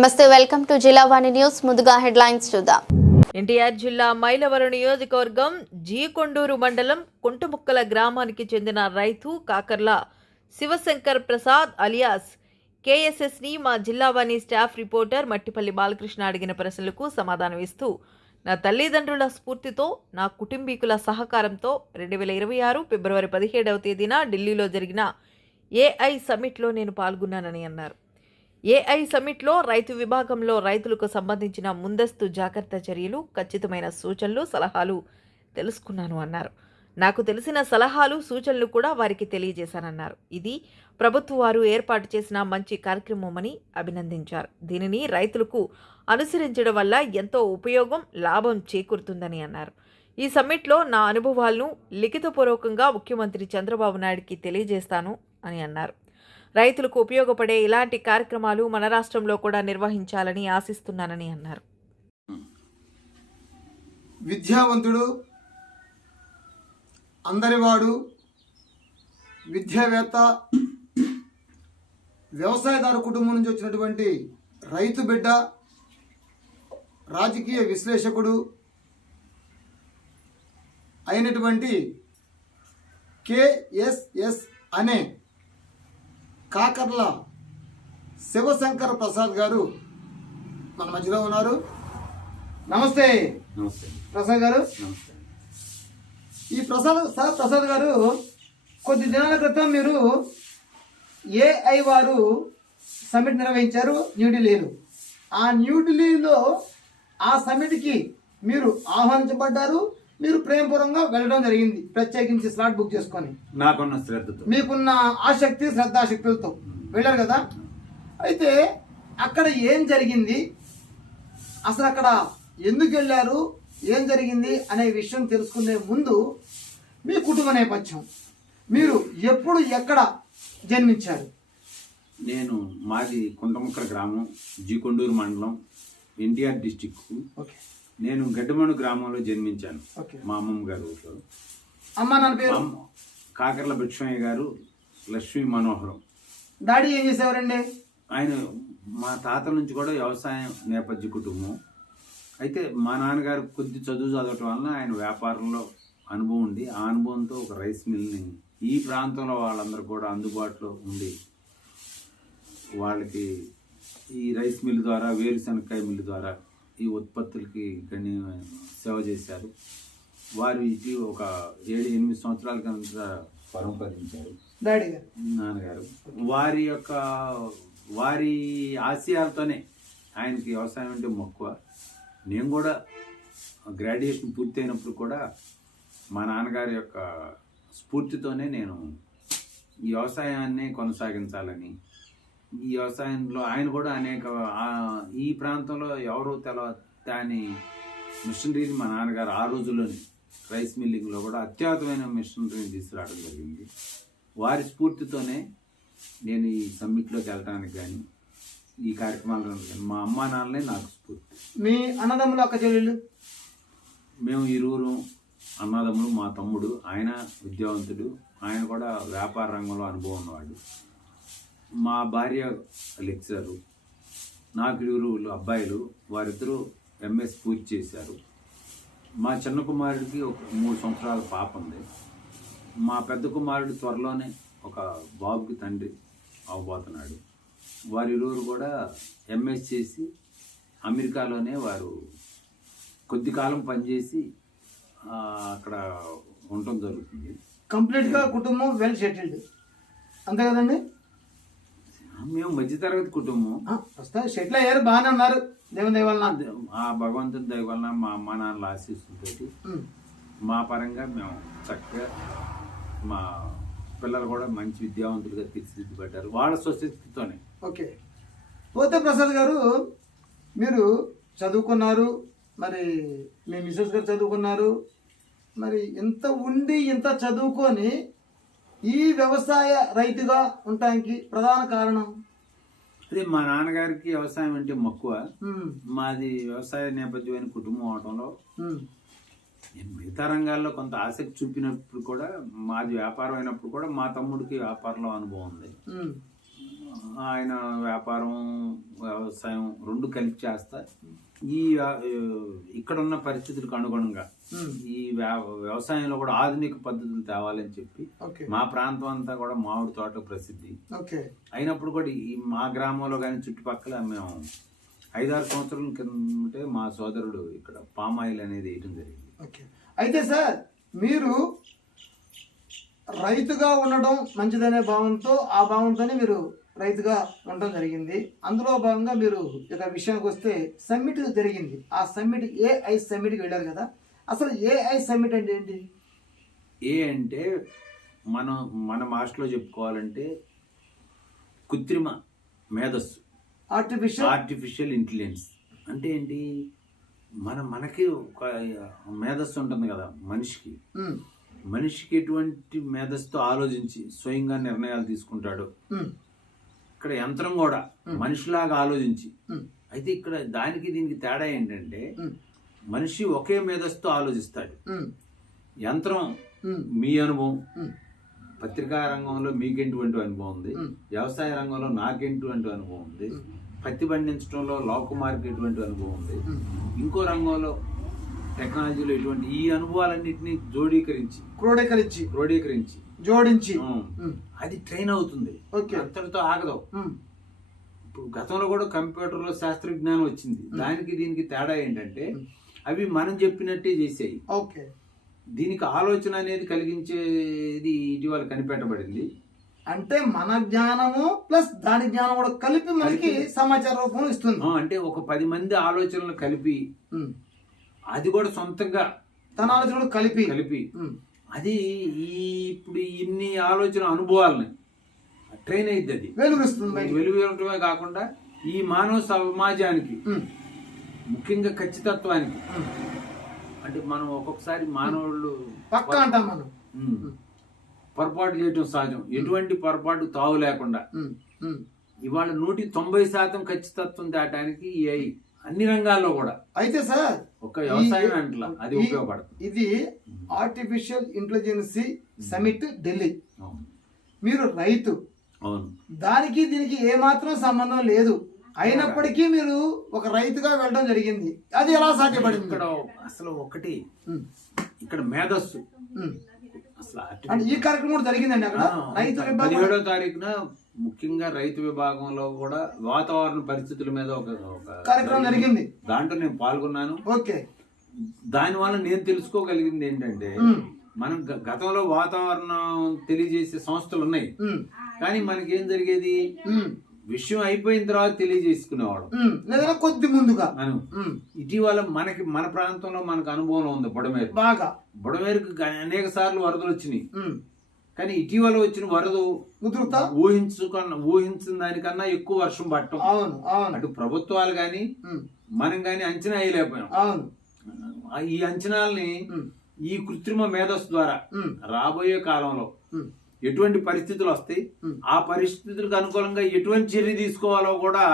నమస్తే, welcome to Jillavani news. ముందుగా headlines చూద్దాం. ఎన్టీఆర్ జిల్లా మైలవరం నియోజకవర్గం జీకొండూరు మండలం కుంటముక్కల గ్రామానికి చెందిన రైతు కాకర్ల శివశంకర్ ప్రసాద్ అలియాస్ కేఎస్ఎస్ని మా జిల్లావాణి స్టాఫ్ రిపోర్టర్ మట్టిపల్లి బాలకృష్ణ అడిగిన ప్రశ్నలకు సమాధానం ఇస్తూ, నా తల్లిదండ్రుల స్ఫూర్తితో, నా కుటుంబీకుల సహకారంతో 2026 ఫిబ్రవరి 17వ తేదీన ఢిల్లీలో జరిగిన ఏఐ సమ్మిట్లో నేను పాల్గొన్నానని అన్నారు. ఏఐ సమ్మిట్లో రైతు విభాగంలో రైతులకు సంబంధించిన ముందస్తు జాగ్రత్త చర్యలు, ఖచ్చితమైన సూచనలు, సలహాలు తెలుసుకున్నాను అన్నారు. నాకు తెలిసిన సలహాలు, సూచనలు కూడా వారికి తెలియజేశానన్నారు. ఇది ప్రభుత్వ వారు ఏర్పాటు చేసిన మంచి కార్యక్రమమని అభినందించారు. దీనిని రైతులకు అనుసరించడం వల్ల ఎంతో ఉపయోగం, లాభం చేకూరుతుందని అన్నారు. ఈ సమ్మిట్లో నా అనుభవాలను లిఖితపూర్వకంగా ముఖ్యమంత్రి చంద్రబాబు నాయుడుకి తెలియజేస్తాను అని అన్నారు. రైతులకు ఉపయోగపడే ఇలాంటి కార్యక్రమాలు మన రాష్ట్రంలో కూడా నిర్వహించాలని ఆశిస్తున్నానని అన్నారు. విద్యావంతుడు, అందరివాడు, విద్యావేత్త, వ్యవసాయదారు కుటుంబం నుంచి వచ్చినటువంటి రైతు బిడ్డ, రాజకీయ విశ్లేషకుడు అయినటువంటి కేఎస్ఎస్ అనే కాకర్ల శివశంకర్ ప్రసాద్ గారు మన మధ్యలో ఉన్నారు. నమస్తే. నమస్తే ప్రసాద్ గారు. నమస్తే. ఈ ప్రసాద్ గారు కొద్ది దినాల క్రితం మీరు ఏఐ వారు సమ్మిట్ నిర్వహించారు న్యూఢిల్లీలో. ఆ న్యూఢిల్లీలో ఆ సమ్మిట్కి మీరు ఆహ్వానించబడ్డారు. మీరు ప్రేమపూర్వకంగా వెళ్ళడం జరిగింది, ప్రత్యేకించి స్లాట్ బుక్ చేసుకొని. నాకున్న శ్రద్ధతో, మీకున్న ఆసక్తి, శ్రద్ధాశక్తులతో వెళ్ళారు కదా. అయితే అక్కడ ఏం జరిగింది, అసలు అక్కడ ఎందుకు వెళ్ళారు, ఏం జరిగింది అనే విషయం తెలుసుకునే ముందు మీ కుటుంబ నేపథ్యం, మీరు ఎప్పుడు ఎక్కడ జన్మించారు? మాది కుంటముక్కల గ్రామం, జీకొండూరు మండలం, ఎన్టీఆర్ డిస్టిక్. నేను గడ్డమణు గ్రామంలో జన్మించాను. మా అమ్మమ్మ గారు ఊళ్ళో. అమ్మ నాన్న పేరు? కాకర్ల భిక్షమయ్య గారు, లక్ష్మీ మనోహరం. డాడీ ఏం చేసేవారండి? ఆయన మా తాత నుంచి కూడా వ్యవసాయం నేపథ్య కుటుంబం. అయితే మా నాన్నగారు కొద్ది చదువు చదవటం వలన ఆయన వ్యాపారంలో అనుభవం ఉంది. ఆ అనుభవంతో ఒక రైస్ మిల్ని ఈ ప్రాంతంలో వాళ్ళందరూ కూడా అందుబాటులో ఉండి వాళ్ళకి ఈ రైస్ మిల్ ద్వారా, వేరుశనక్కాయ మిల్లు ద్వారా ఈ ఉత్పత్తులకి గణనీయమైన సేవ చేశారు. వారు ఇది ఒక 7-8 సంవత్సరాల కింద పరంపరించారు నాన్నగారు. వారి ఆశయాలతోనే ఆయనకి వ్యవసాయం అంటే మక్కువ. నేను కూడా గ్రాడ్యుయేషన్ పూర్తయినప్పుడు కూడా మా నాన్నగారి యొక్క స్ఫూర్తితోనే నేను ఈ వ్యవసాయాన్ని కొనసాగించాలని, ఈ వ్యవసాయంలో ఆయన కూడా అనేక ఈ ప్రాంతంలో ఎవరో తెలని మిషనరీని మా నాన్నగారు ఆ రోజుల్లోనే రైస్ మిల్లింగ్లో కూడా అత్యద్భుతమైన మిషనరీని తీసుకురావడం జరిగింది. వారి స్ఫూర్తితోనే నేను ఈ సమ్మిట్లోకి వెళ్ళడానికి కానీ, ఈ కార్యక్రమాలు మా అమ్మా నాన్నలే నాకు స్ఫూర్తి. మీ అన్నదమ్ములు, అక్క చెల్లెళ్ళు? మేము ఇరువురు అన్నదమ్ములు. మా తమ్ముడు, ఆయన విద్యావంతుడు, ఆయన కూడా వ్యాపార రంగంలో అనుభవం ఉన్నవాడు. మా భార్య లెక్చరరు. నాకు ఇరువురు అబ్బాయిలు, వారిద్దరూ ఎంఎస్ పూర్తి చేశారు. మా చిన్న కుమారుడికి ఒక 3 సంవత్సరాల పాప ఉంది. మా పెద్ద కుమారుడు త్వరలోనే ఒక బాబుకి తండ్రి అవబోతున్నాడు. వారిరువురు కూడా ఎంఎస్ చేసి అమెరికాలోనే వారు కొద్ది కాలం పనిచేసి అక్కడ ఉండటం జరుగుతుంది. కంప్లీట్గా కుటుంబం వెల్ సెటిల్డ్, అంతే కదండి? మేము మధ్యతరగతి కుటుంబం. సెటిల్ అయ్యారు, బాగానే ఉన్నారు దేవుని దయ వలన. ఆ భగవంతుని దయ వలన, మా అమ్మ నాన్నల ఆశీస్సులతోటి మా పరంగా మేము చక్కగా, మా పిల్లలు కూడా మంచి విద్యావంతులుగా తీర్చిదిద్దబడ్డారు వాళ్ళ స్వశక్తితోనే. ఓకే. పోతే ప్రసాద్ గారు, మీరు చదువుకున్నారు, మరి మీ మిసెస్ గారు చదువుకున్నారు. మరి ఇంత ఉండి ఇంత చదువుకొని ఈ వ్యవసాయ రైతుగా ఉండటానికి ప్రధాన కారణం? అదే, మా నాన్నగారికి వ్యవసాయం అంటే మక్కువ. మాది వ్యవసాయ నేపథ్యమైన కుటుంబం అవడంలో నేను మిగతా రంగాల్లో కొంత ఆసక్తి చూపినప్పుడు కూడా, మాది వ్యాపారం అయినప్పుడు కూడా మా తమ్ముడికి వ్యాపారంలో అనుభవం ఉంది. ఆయన వ్యాపారం వ్యవసాయం రెండు కలిపి చేస్తా ఈ ఇక్కడ ఉన్న పరిస్థితులకు అనుగుణంగా ఈ వ్యవసాయంలో కూడా ఆధునిక పద్ధతులు తేవాలని చెప్పి మా ప్రాంతం అంతా కూడా మామిడి తోట ప్రసిద్ధి అయినప్పుడు కూడా ఈ మా గ్రామంలో కానీ చుట్టుపక్కల మేము 5-6 సంవత్సరాల కిందటే మా సోదరుడు ఇక్కడ పామ్ ఆయిల్ అనేది వేయడం జరిగింది. అయితే సార్ మీరు రైతుగా ఉండడం మంచిదనే భావంతో ఆ భావంతోనే మీరు రైతుగా ఉండడం జరిగింది. అందులో భాగంగా మీరు ఇక విషయానికి వస్తే సమ్మిట్ జరిగింది. ఆ సమ్మిట్ AI సమ్మిట్కి వెళ్ళారు కదా, అసలు AI సమ్మిట్ అంటే ఏంటి? ఏ అంటే మన భాషలో చెప్పుకోవాలంటే కృత్రిమ మేధస్సు, ఆర్టిఫిషియల్ ఇంటెలిజెన్స్. అంటే ఏంటి, మనకి ఒక మేధస్సు ఉంటుంది కదా మనిషికి ఎటువంటి మేధస్సుతో ఆలోచించి స్వయంగా నిర్ణయాలు తీసుకుంటాడు. ఇక్కడ యంత్రం కూడా మనిషిలాగా ఆలోచించి, అయితే ఇక్కడ దీనికి తేడా ఏంటంటే మనిషి ఒకే మేధస్సుతో ఆలోచిస్తాడు, యంత్రం మీ అనుభవం, పత్రికా రంగంలో మీకెటువంటి అనుభవం ఉంది, వ్యవసాయ రంగంలో నాకెటువంటి అనుభవం ఉంది, పత్తి పండించడంలో లోకమార్కి ఎటువంటి అనుభవం ఉంది, ఇంకో రంగంలో టెక్నాలజీలో ఎటువంటి, ఈ అనుభవాలన్నింటినీ క్రోడీకరించి జోడించి అది ట్రైన్ అవుతుంది, అంతటితో ఆగదు. ఇప్పుడు గతంలో కూడా కంప్యూటర్లో శాస్త్ర విజ్ఞానం వచ్చింది, దీనికి తేడా ఏంటంటే అవి మనం చెప్పినట్టే చేసాయి. దీనికి ఆలోచన అనేది కలిగించేది ఇటీవల కనిపెట్టబడింది. అంటే మన జ్ఞానము ప్లస్ దాని జ్ఞానం కూడా కలిపి మనకి సమాచార రూపంలో ఇస్తుంది. అంటే ఒక 10 మంది ఆలోచనలు కలిపి అది కూడా సొంతంగా తన ఆలోచనలు కలిపి అది ఇప్పుడు ఇన్ని ఆలోచన అనుభవాలని ట్రైన్ అయింది, అది వెలుగుతమే కాకుండా ఈ మానవ సమాజానికి ముఖ్యంగా ఖచ్చితత్వానికి, అంటే మనం ఒక్కొక్కసారి మానవుళ్ళు పక్కా అంటాం, మనం పొరపాటు చేయటం సహజం, ఎటువంటి పొరపాటు తావు లేకుండా ఇవాళ 190% ఖచ్చితత్వం దాటానికి AI అన్ని రంగాల్లో కూడా. అయితే సార్ ఒక వ్యవసాయం అంటలా అది ఉపయోగపడుతుంది. ఇది ఆర్టిఫిషియల్ ఇంటెలిజెన్స్ సమిట్ ఢిల్లీ. మీరు రైతు, అవును, దానికి దీనికి ఏమాత్రం సంబంధం లేదు, అయినప్పటికీ మీరు ఒక రైతుగా వెళ్ళడం జరిగింది. అది ఎలా సాధ్యపడింది? ఇక్కడ అసలు ఒకటి ఇక్కడ మేధస్సు అసలు ఈ కార్యక్రమం కూడా జరిగిందండి అక్కడ రైతు 17వ తారీఖున ముఖ్యంగా రైతు విభాగంలో కూడా వాతావరణ పరిస్థితుల మీద ఒక కార్యక్రమం జరిగింది. దాంట్లో నేను పాల్గొన్నాను. దానివల్ల నేను తెలుసుకోగలిగింది ఏంటంటే మనం గతంలో వాతావరణం తెలియజేసే సంస్థలు ఉన్నాయి, కానీ మనకి ఏం జరిగేది, విషయం అయిపోయిన తర్వాత తెలియజేసుకునేవాడు లేదా కొద్ది ముందుగా. ఇటీవల మన ప్రాంతంలో మనకు అనుభవం ఉంది, బుడమేరుకు అనేక సార్లు వరదలు వచ్చినాయి, కానీ ఇటీవల వచ్చిన వరద ఊహించిన దానికన్నా ఎక్కువ వర్షం పట్టడం, అటు ప్రభుత్వాలు గాని మనం గాని అంచనా వేయలేకపోయాం. ఈ అంచనాలని ఈ కృత్రిమ మేధస్సు ద్వారా రాబోయే కాలంలో ఎటువంటి పరిస్థితులు వస్తాయి, ఆ పరిస్థితులకు అనుకూలంగా ఎటువంటి చర్య తీసుకోవాలో కూడా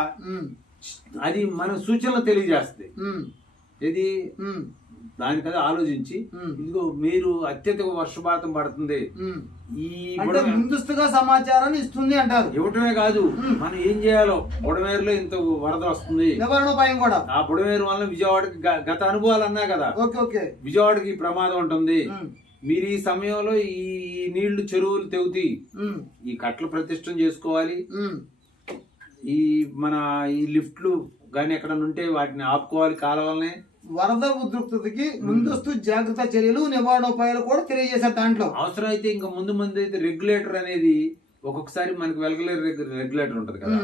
అది మన సూచనలు తెలియజేస్తాయి. ఇది దానికదే ఆలోచించి, ఇదిగో మీరు అత్యధిక వర్షపాతం పడుతుంది, ఈ ముందస్తుగా సమాచారాన్ని ఇస్తుంది అంటారు. ఇవ్వటమే కాదు, మనం ఏం చేయాలో, బుడమేరులో ఇంత వరద వస్తుంది, ఆ బుడమేరు వల్ల విజయవాడకి గత అనుభవాలు అన్నా కదా, విజయవాడకి ప్రమాదం ఉంటుంది, మీరు ఈ సమయంలో ఈ నీళ్లు చెరువులు తెగుతాయి, ఈ కట్టలు ప్రతిష్టం చేసుకోవాలి, ఈ ఈ లిఫ్ట్లు గాని ఎక్కడ ఉంటే వాటిని ఆపుకోవాలి, కాలవలనే వరద ఉధృతికి ముందస్తు జాగ్రత్త చర్యలు నివారణోపాయాలు కూడా తెలియజేశారు. దాంట్లో అవసరం అయితే ఇంకా ముందు అయితే రెగ్యులేటర్ అనేది ఒక్కొక్కసారి మనకి వెలగలేరు రెగ్యులేటర్ ఉంటది కదా,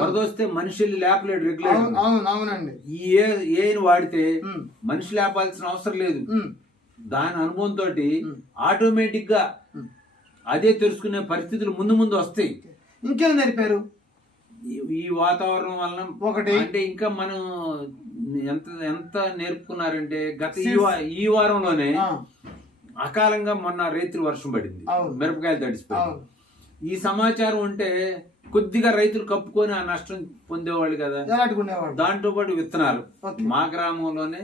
వరద వస్తే మనిషి లేపలేడు రెగ్యులేటర్. అవునండి. ఈ ఏని వాడితే మనిషి లేపాల్సిన అవసరం లేదు, దాని అనుభవంతో ఆటోమేటిక్ గా అదే తెలుసుకునే పరిస్థితులు ముందు వస్తాయి. ఇంకేం నేర్పారు ఈ వాతావరణం వలన? ఒకటి అంటే ఇంకా మనం ఎంత నేర్పుకున్నారంటే, గత ఈ వారంలోనే అకాలంగా మొన్న రైతులు వర్షం పడింది, మిరపకాయలు తడిసిపోయింది. ఈ సమాచారం ఉంటే కొద్దిగా రైతులు కప్పుకొని ఆ నష్టం పొందేవాళ్ళు కదా. దాంతో పాటు విత్తనాలు మా గ్రామంలోనే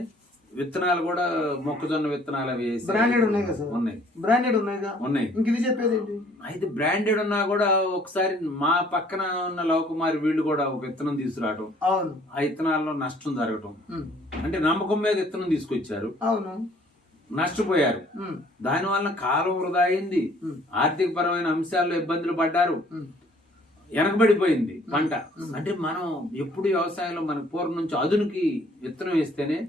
విత్తనాలు కూడా మొక్కజొన్న విత్తనాలు అవి వేసి బ్రాండెడ్ ఉన్నాయి కదా సార్? ఉన్నాయి బ్రాండెడ్ ఉన్నాయిగా. ఉన్నాయి. ఇంక ఇది చెప్పేది ఏంటి? అయితే బ్రాండెడ్ ఉన్నా కూడా ఒకసారి మా పక్కన ఉన్న లవకుమారి వీళ్ళు కూడా ఒక విత్తనం తీసుకురావటం, అవును, ఆ విత్తనాల్లో నష్టం జరగటం, ఉమ్, అంటే నమ్మకం మీద విత్తనం తీసుకొచ్చారు, అవును, నష్టపోయారు. ఉమ్, దాని వల్ల కాలం వృధా అయింది, ఉమ్, ఆర్థిక పరమైన అంశాల్లో ఇబ్బందులు పడ్డారు, ఉమ్, వెనకబడిపోయింది పంట. అంటే మనం ఎప్పుడు వ్యవసాయంలో మనకు పూర్వం నుంచి అదునుకి విత్తనం వేస్తేనే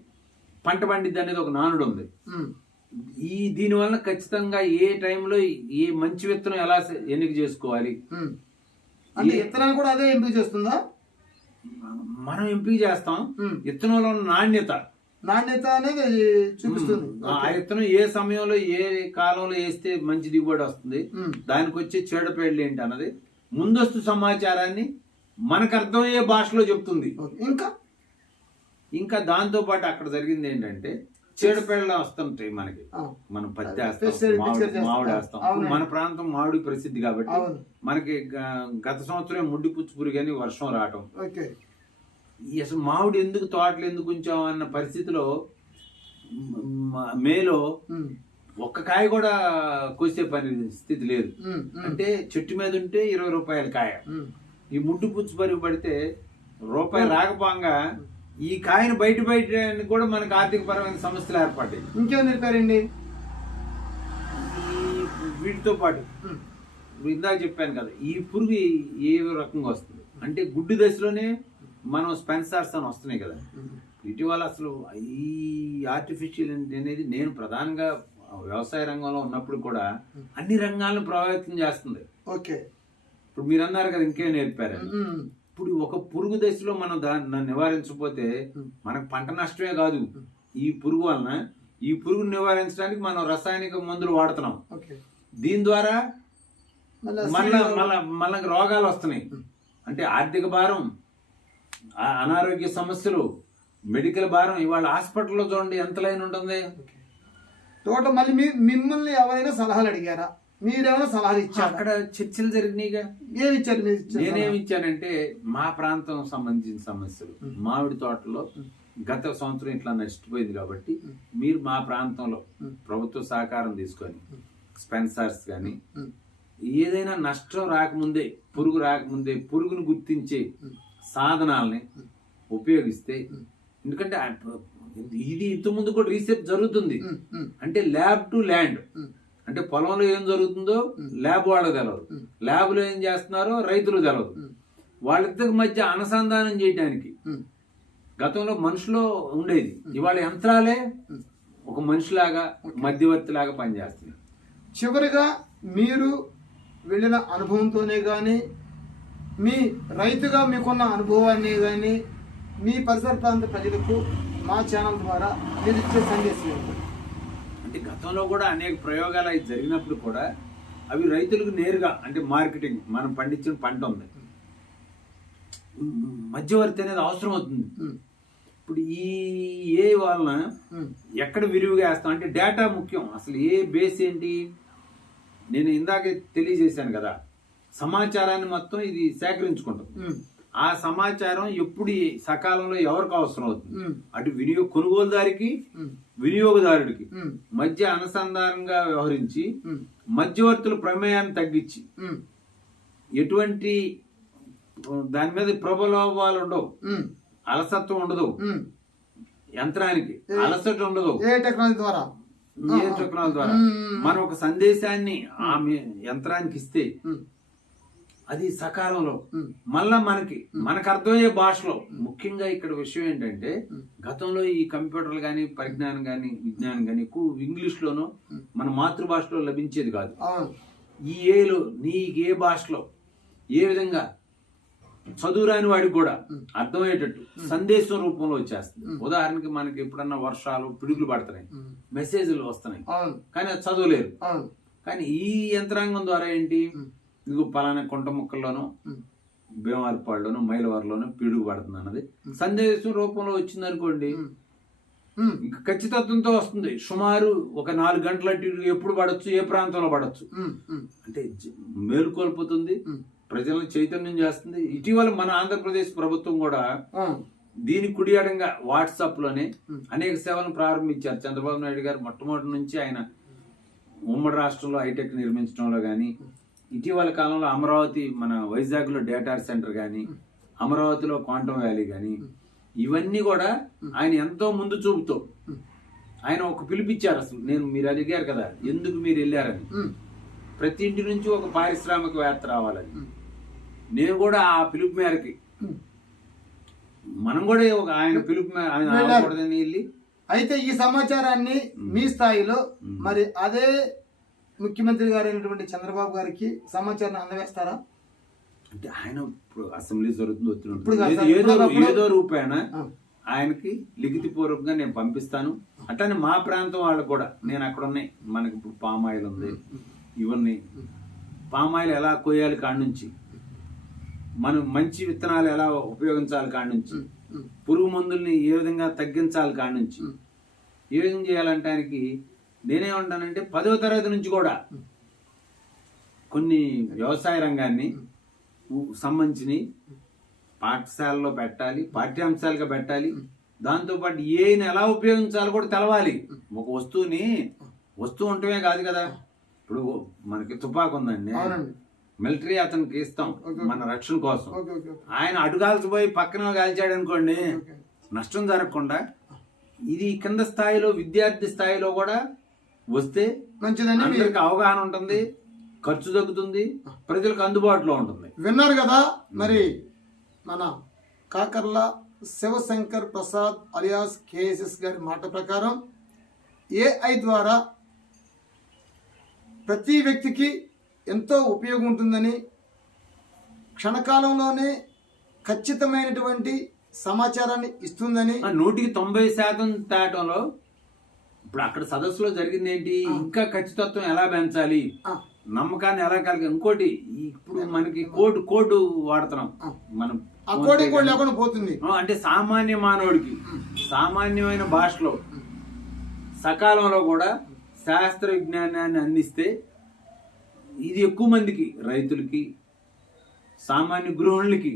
పంట పండిద్ది అనేది ఒక నానుడు ఉంది. ఉమ్, దీని వల్ల ఖచ్చితంగా ఏ టైంలో ఏ మంచి విత్తనం ఎలా ఎన్నిక చేసుకోవాలి, ఉమ్. అంటే విత్తనాలు కూడా అదే ఎంపిక చేస్తుందా? మనం ఎంపిక చేస్తాం. ఉమ్. విత్తనంలో ఉన్న నాణ్యత అనేది చూపిస్తుంది. ఆ విత్తనం ఏ సమయంలో ఏ కాలంలో వేస్తే మంచి దిగుబడి వస్తుంది, ఉమ్, దానికి వచ్చే చీడపేడలు ఏంటి అన్నది ముందస్తు సమాచారాన్ని మనకు అర్థమయ్యే భాషలో చెప్తుంది. ఓకే. ఇంకా దాంతో పాటు అక్కడ జరిగింది ఏంటంటే చీడపేడలు వస్తుంటాయి మనకి. ఆ, మనం పత్తి Pesticide వేస్తాం, చేస్తాం. మామిడి వేస్తాం. అవునండి. మన ప్రాంతం మామిడి ప్రసిద్ధి కాబట్టి అవును, మనకి గత సంవత్సరం ముడ్డి పుచ్చు పురుగు అని వర్షం రావటం, ఓకే, అసలు మామిడి ఎందుకు తోటలు ఎందుకు ఉంచాం అన్న పరిస్థితిలో మేలో ఉమ్, ఒక్క కాయ కూడా కోసే పని స్థితి లేదు. ఉమ్, ఉమ్, అంటే చెట్టు మీద ఉంటే 20 రూపాయల కాయ, ఉమ్, ఈ ముడ్డు పుచ్చు పరుగు పడితే రూపాయి రాకపోగా ఈ కాయను బయట కూడా మనకు ఆర్థిక పరమైన సమస్యలు ఏర్పడ్డాయి. ఇంకేం చెప్పారండి? ఈ వీటితో పాటు ఉమ్, ఇందాక చెప్పాను కదా, ఈ పురుగు ఏ రకంగా వస్తుంది అంటే గుడ్డు దశలోనే మనం స్పెన్సర్స్ అని వస్తున్నాయి కదా. ఉమ్, ఇటీవల అసలు ఈ ఆర్టిఫిషియల్ అనేది నేను ప్రధానంగా వ్యవసాయ రంగంలో ఉన్నప్పుడు కూడా అన్ని రంగాలను ప్రభావితం చేస్తుంది. ఓకే, ఇప్పుడు మీరు అన్నారు కదా ఇంకేం నేర్పారు. ఉమ్, ఇప్పుడు ఒక పురుగు దశలో మనం దాన్ని నివారించకపోతే మనకు పంట నష్టమే కాదు, ఈ పురుగు వలన ఈ పురుగును నివారించడానికి మనం రసాయనిక మందులు వాడుతున్నాం. ఓకే, దీని ద్వారా మళ్ళా మళ్ళీ రోగాలు వస్తున్నాయి. అంటే ఆర్థిక భారం, అనారోగ్య సమస్యలు, మెడికల్ భారం. ఇవాళ హాస్పిటల్లో చూడండి ఎంత లైన్ ఉంటుంది. టోటల్ మళ్ళీ మిమ్మల్ని ఎవరైనా సలహాలు అడిగారా? మీరేమైనా సలహాలు ఇచ్చారా? అక్కడ చర్చలు జరిగినాయిగా. ఏమి ఇచ్చారు మీరు? నేనేమి ఇచ్చానంటే మా ప్రాంతం సంబంధించిన సమస్యలు, మామిడి తోటలో గత సంవత్సరం ఇట్లా నష్టపోయింది కాబట్టి మీరు మా ప్రాంతంలో ప్రభుత్వ సహకారం తీసుకొని స్పెన్సర్స్ కానీ ఏదైనా నష్టం రాకముందే, పురుగు రాకముందే పురుగును గుర్తించే సాధనాలని ఉపయోగిస్తే, ఎందుకంటే ఇది ఇంతకుముందు కూడా రీసెర్చ్ జరుగుతుంది. అంటే ల్యాబ్ టు ల్యాండ్, అంటే పొలంలో ఏం జరుగుతుందో ల్యాబ్ వాళ్ళకి తెలవదు, ల్యాబ్లో ఏం చేస్తున్నారో రైతులు తెలవదు. వాళ్ళిద్దరి మధ్య అనుసంధానం చేయడానికి గతంలో మనుషులో ఉండేది, ఇవాళ యంత్రాలే ఒక మనిషిలాగా మధ్యవర్తిలాగా పనిచేస్తున్నాయి. చివరిగా మీరు వెళ్ళిన అనుభవంతోనే కానీ, మీ రైతుగా మీకున్న అనుభవాన్ని కానీ, మీ పరిసర ప్రాంత ప్రజలకు మా ఛానల్ ద్వారా మీరు ఇచ్చే సందేశం ఏంటి? అంటే గతంలో కూడా అనేక ప్రయోగాలు అవి జరిగినప్పుడు కూడా అవి రైతులకు నేరుగా, అంటే మార్కెటింగ్, మనం పండించిన పంట ఉంది, మధ్యవర్తి అనేది అవసరం అవుతుంది. ఇప్పుడు ఈ ఏ వలన ఎక్కడ విరివిగా వేస్తాం అంటే డేటా ముఖ్యం. అసలు ఏ బేస్ ఏంటి, నేను ఇందాకే తెలియజేశాను కదా, సమాచారాన్ని మొత్తం ఇది సేకరించుకుంటాం. ఆ సమాచారం ఎప్పుడు సకాలంలో ఎవరికి అవసరం అవుతుంది, అటు కొనుగోలుదారికి వినియోగదారుడికి మధ్య అనుసంధానంగా వ్యవహరించి మధ్యవర్తుల ప్రమేయాన్ని తగ్గించి ఎటువంటి దాని మీద ప్రబలోభాలు ఉండవు, అలసత్వం ఉండదు, యంత్రానికి అలసట ఉండదు. ఏ టెక్నాలజీ ద్వారా మనం ఒక సందేశాన్ని ఆమె యంత్రానికి ఇస్తే అది సకాలంలో మళ్ళా మనకు అర్థమయ్యే భాషలో. ముఖ్యంగా ఇక్కడ విషయం ఏంటంటే గతంలో ఈ కంప్యూటర్లు కానీ, పరిజ్ఞానం కానీ, విజ్ఞానం కానీ ఎక్కువ ఇంగ్లీష్ లోనో మన మాతృభాషలో లభించేది కాదు. ఈ ఏలో నీకు ఏ భాషలో ఏ విధంగా చదువురాని వాడికి కూడా అర్థమయ్యేటట్టు సందేశం రూపంలో వచ్చేస్తుంది. ఉదాహరణకి మనకి ఎప్పుడన్నా వర్షాలు, పిడుగులు పడుతున్నాయి, మెసేజ్లు వస్తున్నాయి, కానీ అది చదవలేరు. కానీ ఈ యంత్రాంగం ద్వారా ఏంటి, ఇదిగో పలానా కొంట ముక్కల్లోనూ, భీమార్పాడులోనూ, మైలవరంలోనూ పిడుగు పడుతుంది అన్నది సందేశం రూపంలో వచ్చింది అనుకోండి, ఇంకా ఖచ్చితత్వంతో వస్తుంది. సుమారు ఒక 4 గంటల ఎప్పుడు పడవచ్చు, ఏ ప్రాంతంలో పడవచ్చు అంటే మేలుకొల్పుతుంది, ప్రజలను చైతన్యం చేస్తుంది. ఇటీవల మన ఆంధ్రప్రదేశ్ ప్రభుత్వం కూడా దీని కుడి అడంగా వాట్సాప్ లోనే అనేక సేవలను ప్రారంభించారు చంద్రబాబు నాయుడు గారు. మొట్టమొదటి నుంచి ఆయన ఉమ్మడి రాష్ట్రంలో హైటెక్ నిర్మించడంలో కానీ, ఇటీవల కాలంలో అమరావతి మన వైజాగ్ లో డేటా సెంటర్ కానీ, అమరావతిలో క్వాంటమ్ వ్యాలీ కానీ, ఇవన్నీ కూడా ఆయన ఎంతో ముందు చూపుతో ఆయన ఒక పిలిపిచ్చారు. అసలు మీరు అడిగారు కదా ఎందుకు మీరు వెళ్ళారని, ప్రతి ఇంటి నుంచి ఒక పారిశ్రామికవేత్త రావాలని. నేను కూడా ఆ పిలుపు మేరకి మనం కూడా ఒక ఆయన పిలుపు ఆయన రాకూడదని వెళ్ళి. అయితే ఈ సమాచారాన్ని మీ స్థాయిలో మరి అదే ముఖ్యమంత్రి గారు అయినటువంటి చంద్రబాబు గారికి సమాచారాన్ని అందవేస్తారా? అంటే ఆయన ఇప్పుడు అసెంబ్లీ జరుగుతుంది, ఏదో రూపాయన ఆయనకి లిఖిత పూర్వకంగా నేను పంపిస్తాను. అట్లానే మా ప్రాంతం వాళ్ళకు కూడా నేను అక్కడ ఉన్నాయి, మనకి ఇప్పుడు పామాయిల్ ఉంది, ఇవన్నీ పామాయిల్ ఎలా కొయ్యాలి కాడ నుంచి, మనం మంచి విత్తనాలు ఎలా ఉపయోగించాలి కాడ నుంచి, పురుగు మందుల్ని ఏ విధంగా తగ్గించాలి కాడ నుంచి, ఏ విధంగా చేయాలంటే ఆయనకి నేనేమంటానంటే 10వ తరగతి నుంచి కూడా కొన్ని వ్యవసాయ రంగాన్ని సంబంధించి పాఠశాలలో పెట్టాలి, పాఠ్యాంశాలుగా పెట్టాలి. దాంతోపాటు ఏని ఎలా ఉపయోగించాలో కూడా తెలవాలి. ఒక వస్తువు ఉండటమే కాదు కదా. ఇప్పుడు మనకి తుపాకు ఉందండి, మిలిటరీ అతనికి ఇస్తాం మన రక్షణ కోసం. ఆయన అడుగాల్సిపోయి పక్కన కాల్చాడు అనుకోండి, నష్టం జరగకుండా ఇది కింద స్థాయిలో విద్యార్థి స్థాయిలో కూడా వస్తే మంచిదని అందరికి అవగాహన ఉంటుంది, ఖర్చు తగ్గుతుంది, ప్రజలకు అందుబాటులో ఉంటుంది. విన్నారు కదా మరి మన కాకర్ల శివశంకర్ ప్రసాద్ అలియాస్ కేఎస్ఎస్ గారి మాట ప్రకారం ఏఐ ద్వారా ప్రతి వ్యక్తికి ఎంతో ఉపయోగం ఉంటుందని, క్షణకాలంలోనే ఖచ్చితమైనటువంటి సమాచారాన్ని ఇస్తుందని, 100% తేటంలో ఇప్పుడు అక్కడ సదస్సులో జరిగింది ఏంటి, ఇంకా ఖచ్చితత్వం ఎలా పెంచాలి, నమ్మకాన్ని ఎలా కలిగి. ఇంకోటి ఇప్పుడు మనకి కోడ్ వాడుతున్నాం మనం, లేకుండా పోతుంది. అంటే సామాన్య మానవుడికి సామాన్యమైన భాషలో సకాలంలో కూడా శాస్త్ర విజ్ఞానాన్ని అందిస్తే ఇది ఎక్కువ మందికి, రైతులకి, సామాన్య గృహిణులకి,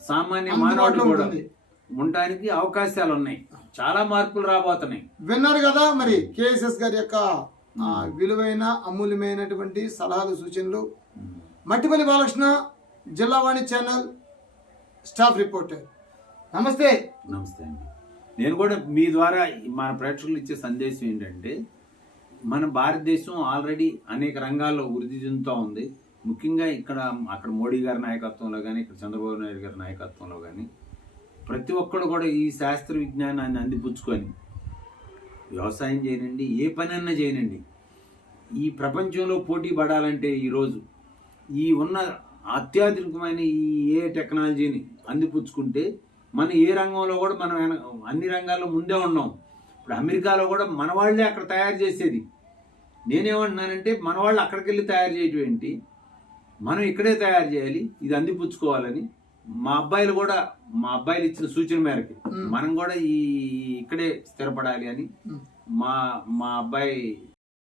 సామాన్య మానవుడికి కూడా ఉండడానికి అవకాశాలు ఉన్నాయి. చాలా మార్పులు రాబోతున్నాయి. విన్నారు కదా మరి కేఎస్ఎస్ గారి యొక్క విలువైన అమూల్యమైనటువంటి సలహాలు, సూచనలు. Mattipalli Balakrishna, Jillavani channel staff reporter. నమస్తే. నమస్తే అండి. నేను కూడా మీ ద్వారా మన ప్రేక్షకులు ఇచ్చే సందేశం ఏంటంటే, మన భారతదేశం ఆల్రెడీ అనేక రంగాల్లో వృద్ధి చెందుతూ ఉంది. ముఖ్యంగా అక్కడ మోడీ గారి నాయకత్వంలో కానీ, ఇక్కడ చంద్రబాబు నాయుడు గారి నాయకత్వంలో కానీ ప్రతి ఒక్కరు కూడా ఈ శాస్త్ర విజ్ఞానాన్ని అందిపుచ్చుకొని వ్యవసాయం చేయనండి, ఏ పనైనా చేయనండి, ఈ ప్రపంచంలో పోటీ పడాలంటే ఈరోజు ఈ ఉన్న అత్యాధునికమైన ఈ టెక్నాలజీని అందిపుచ్చుకుంటే మనం ఏ రంగంలో కూడా మనం అన్ని రంగాల్లో ముందే ఉన్నాం. ఇప్పుడు అమెరికాలో కూడా మన వాళ్ళే అక్కడ తయారు చేసేది. నేనేమంటున్నానంటే మన వాళ్ళు అక్కడికి వెళ్ళి తయారు చేయటం ఏంటి, మనం ఇక్కడే తయారు చేయాలి, ఇది అందిపుచ్చుకోవాలని. మా అబ్బాయిలు ఇచ్చిన సూచన మేరకు మనం కూడా ఇక్కడే స్థిరపడాలి అని మా అబ్బాయి